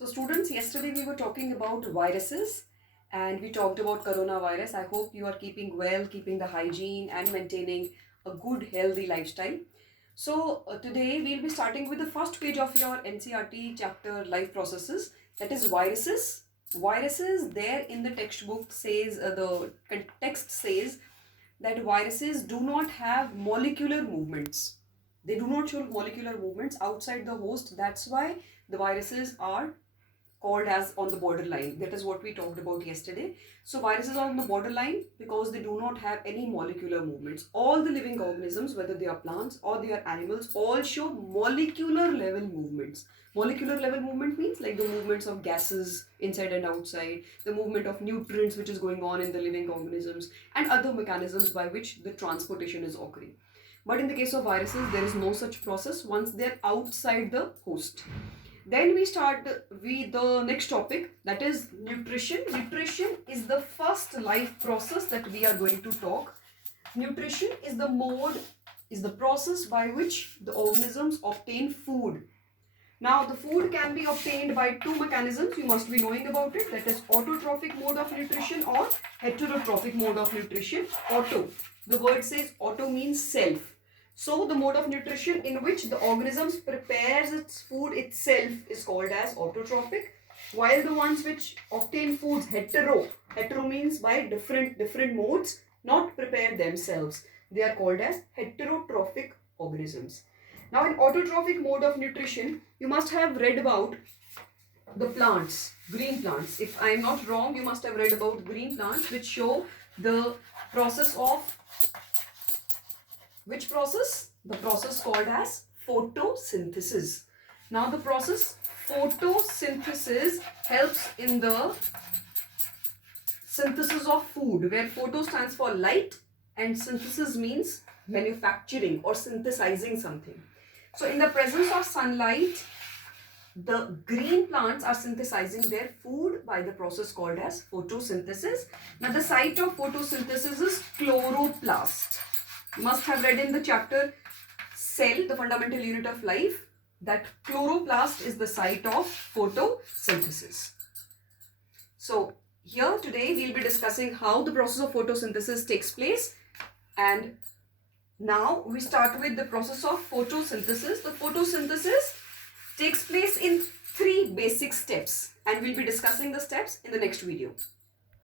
So students, yesterday we were talking about viruses and we talked about coronavirus. I hope you are keeping well, keeping the hygiene and maintaining a good healthy lifestyle. So today we'll be starting with the first page of your NCERT chapter life processes, that is viruses. Viruses there in the textbook says, the text says that viruses do not have molecular movements. They do not show molecular movements outside the host. That's why the viruses are called as on the borderline. That is what we talked about yesterday. So viruses are on the borderline because they do not have any molecular movements. All the living organisms, whether they are plants or they are animals, all show molecular level movements. Molecular level movement means like the movements of gases inside and outside, the movement of nutrients which is going on in the living organisms, and other mechanisms by which the transportation is occurring. But in the case of viruses, there is no such process once they are outside the host. Then we start with the next topic, that is nutrition. Nutrition is the first life process that we are going to talk. Nutrition is the process by which the organisms obtain food. Now the food can be obtained by two mechanisms. You must be knowing about it. That is autotrophic mode of nutrition or heterotrophic mode of nutrition. Auto. The word says auto means self. So the mode of nutrition in which the organisms prepares its food itself is called as autotrophic, while the ones which obtain foods hetero means by different modes, not prepare themselves, they are called as heterotrophic organisms. Now in autotrophic mode of nutrition, you must have read about the plants, green plants. If I am not wrong, you must have read about green plants which show the process of which process? The process called as photosynthesis. Now the process photosynthesis helps in the synthesis of food, where photo stands for light and synthesis means manufacturing or synthesizing something. So in the presence of sunlight, the green plants are synthesizing their food by the process called as photosynthesis. Now the site of photosynthesis is chloroplast. You must have read in the chapter cell, the fundamental unit of life, that chloroplast is the site of photosynthesis. So here today we will be discussing how the process of photosynthesis takes place, and now we start with the process of photosynthesis. The photosynthesis takes place in three basic steps and we'll be discussing the steps in the next video.